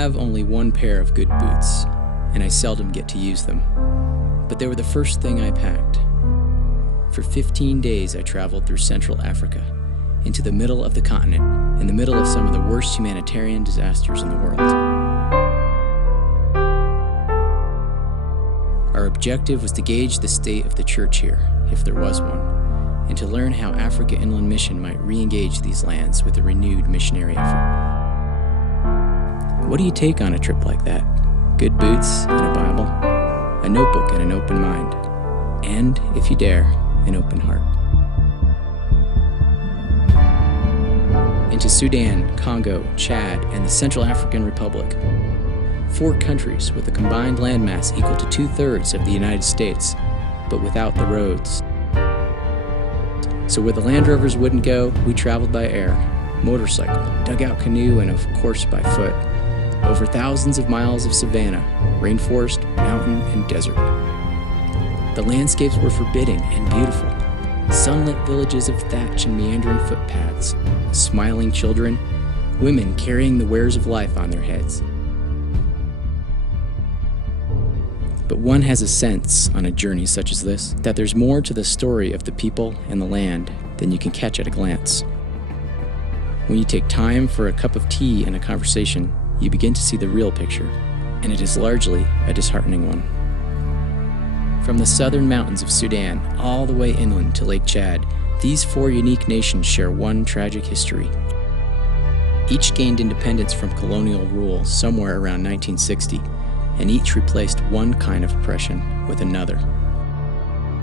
have only one pair of good boots, and I seldom get to use them. But they were the first thing I packed. For 15 days I traveled through Central Africa, into the middle of the continent, in the middle of some of the worst humanitarian disasters in the world. Our objective was to gauge the state of the church here, if there was one, and to learn how Africa Inland Mission might re-engage these lands with a renewed missionary effort. What do you take on a trip like that? Good boots and a Bible, a notebook and an open mind, and, if you dare, an open heart. Into Sudan, Congo, Chad, and the Central African Republic. 4 countries with a combined landmass equal to 2/3 of the United States, but without the roads. So where the Land Rovers wouldn't go, we traveled by air, motorcycle, dugout canoe, and of course by foot, over thousands of miles of savanna, rainforest, mountain, and desert. The landscapes were forbidding and beautiful. Sunlit villages of thatch and meandering footpaths, smiling children, women carrying the wares of life on their heads. But one has a sense, on a journey such as this, that there's more to the story of the people and the land than you can catch at a glance. When you take time for a cup of tea and a conversation, you begin to see the real picture, and it is largely a disheartening one. From the southern mountains of Sudan all the way inland to Lake Chad, these 4 unique nations share one tragic history. Each gained independence from colonial rule somewhere around 1960, and each replaced one kind of oppression with another.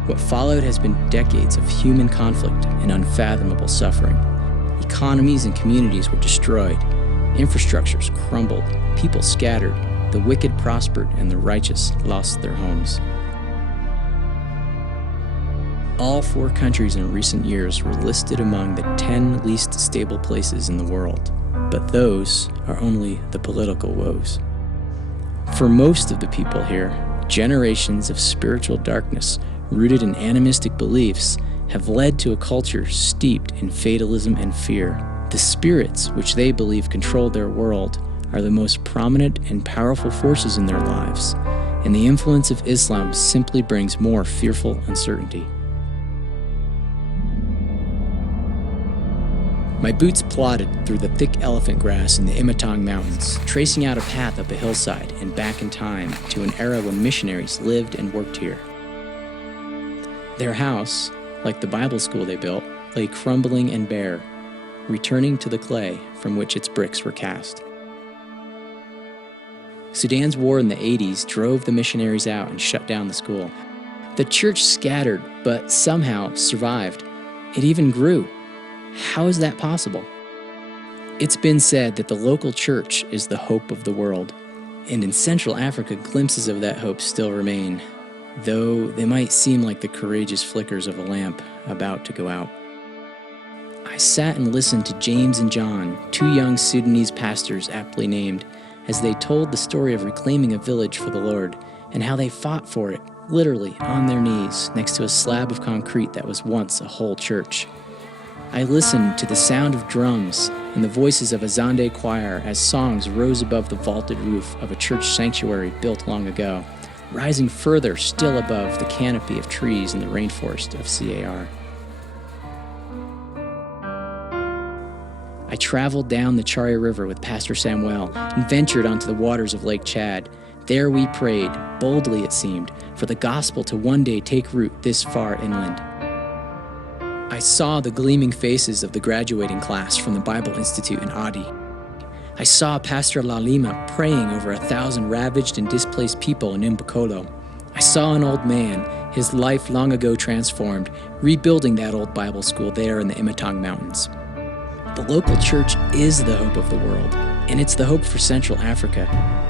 What followed has been decades of human conflict and unfathomable suffering. Economies and communities were destroyed, infrastructures crumbled, people scattered, the wicked prospered, and the righteous lost their homes. All 4 countries in recent years were listed among the 10 least stable places in the world, but those are only the political woes. For most of the people here, generations of spiritual darkness rooted in animistic beliefs have led to a culture steeped in fatalism and fear. The spirits which they believe control their world are the most prominent and powerful forces in their lives, and the influence of Islam simply brings more fearful uncertainty. My boots plodded through the thick elephant grass in the Imatong Mountains, tracing out a path up a hillside and back in time to an era when missionaries lived and worked here. Their house, like the Bible school they built, lay crumbling and bare, returning to the clay from which its bricks were cast. Sudan's war in the 80s drove the missionaries out and shut down the school. The church scattered, but somehow survived. It even grew. How is that possible? It's been said that the local church is the hope of the world, and in Central Africa, glimpses of that hope still remain, though they might seem like the courageous flickers of a lamp about to go out. I sat and listened to James and John, 2 young Sudanese pastors aptly named, as they told the story of reclaiming a village for the Lord, and how they fought for it, literally on their knees, next to a slab of concrete that was once a whole church. I listened to the sound of drums and the voices of a Zande choir as songs rose above the vaulted roof of a church sanctuary built long ago, rising further still above the canopy of trees in the rainforest of CAR. I traveled down the Chari River with Pastor Samuel and ventured onto the waters of Lake Chad. There we prayed, boldly it seemed, for the gospel to one day take root this far inland. I saw the gleaming faces of the graduating class from the Bible Institute in Adi. I saw Pastor Lalima praying over 1,000 ravaged and displaced people in Mbokolo. I saw an old man, his life long ago transformed, rebuilding that old Bible school there in the Imatong Mountains. The local church is the hope of the world, and it's the hope for Central Africa.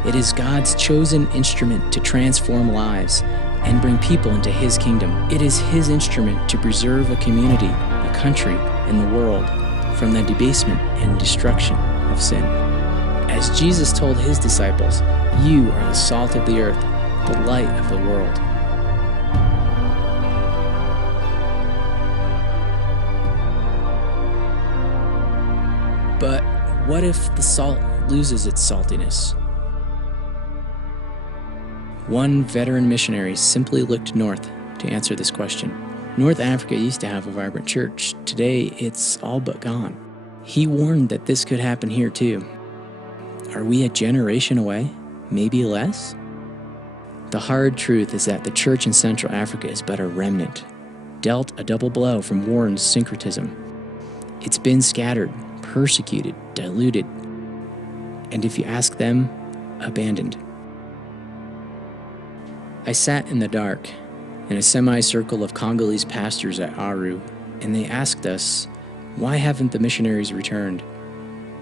It is God's chosen instrument to transform lives and bring people into His kingdom. It is His instrument to preserve a community, a country, and the world from the debasement and destruction of sin. As Jesus told His disciples, "You are the salt of the earth, the light of the world." But what if the salt loses its saltiness? One veteran missionary simply looked north to answer this question. North Africa used to have a vibrant church. Today, it's all but gone. He warned that this could happen here too. Are we a generation away? Maybe less? The hard truth is that the church in Central Africa is but a remnant, dealt a double blow from war and syncretism. It's been scattered, persecuted, diluted, and if you ask them, abandoned. I sat in the dark in a semicircle of Congolese pastors at Aru, and they asked us, why haven't the missionaries returned?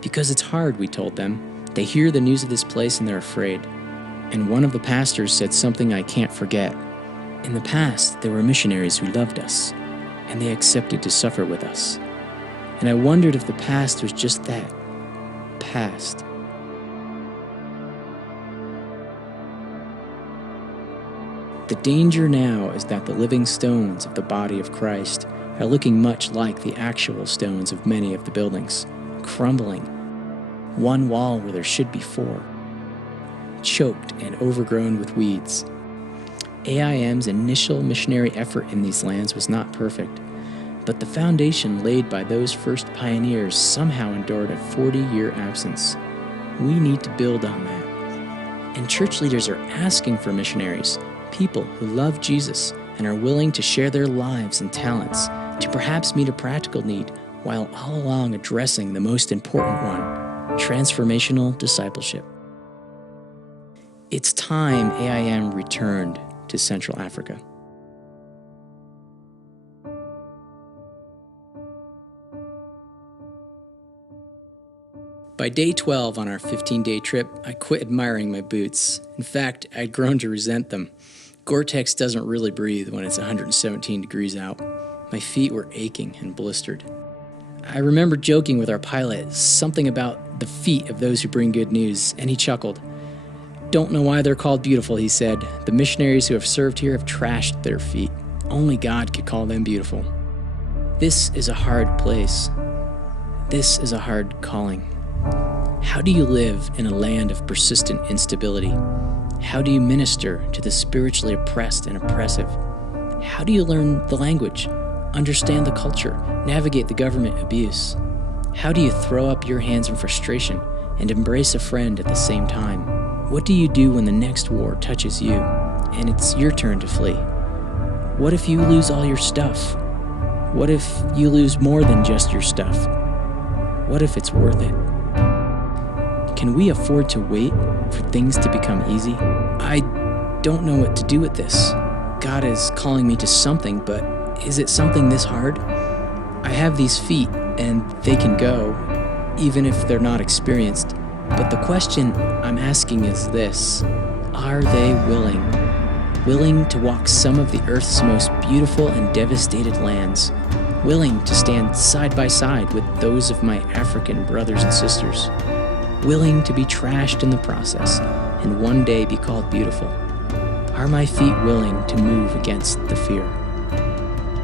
Because it's hard, we told them. They hear the news of this place and they're afraid. And one of the pastors said something I can't forget. In the past, there were missionaries who loved us, and they accepted to suffer with us. And I wondered if the past was just that, past. The danger now is that the living stones of the body of Christ are looking much like the actual stones of many of the buildings, crumbling, one wall where there should be four, choked and overgrown with weeds. AIM's initial missionary effort in these lands was not perfect, but the foundation laid by those first pioneers somehow endured a 40-year absence. We need to build on that. And church leaders are asking for missionaries, people who love Jesus and are willing to share their lives and talents to perhaps meet a practical need while all along addressing the most important one, transformational discipleship. It's time AIM returned to Central Africa. By day 12 on our 15-day trip, I quit admiring my boots. In fact, I'd grown to resent them. Gore-Tex doesn't really breathe when it's 117 degrees out. My feet were aching and blistered. I remember joking with our pilot, something about the feet of those who bring good news, and he chuckled. Don't know why they're called beautiful, he said. The missionaries who have served here have trashed their feet. Only God could call them beautiful. This is a hard place. This is a hard calling. How do you live in a land of persistent instability? How do you minister to the spiritually oppressed and oppressive? How do you learn the language, understand the culture, navigate the government abuse? How do you throw up your hands in frustration and embrace a friend at the same time? What do you do when the next war touches you and it's your turn to flee? What if you lose all your stuff? What if you lose more than just your stuff? What if it's worth it? Can we afford to wait for things to become easy? I don't know what to do with this. God is calling me to something, but is it something this hard? I have these feet, and they can go, even if they're not experienced. But the question I'm asking is this: are they willing? Willing to walk some of the earth's most beautiful and devastated lands? Willing to stand side by side with those of my African brothers and sisters? Willing to be trashed in the process and one day be called beautiful? Are my feet willing to move against the fear?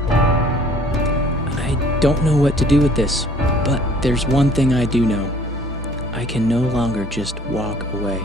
I don't know what to do with this, but there's one thing I do know. I can no longer just walk away.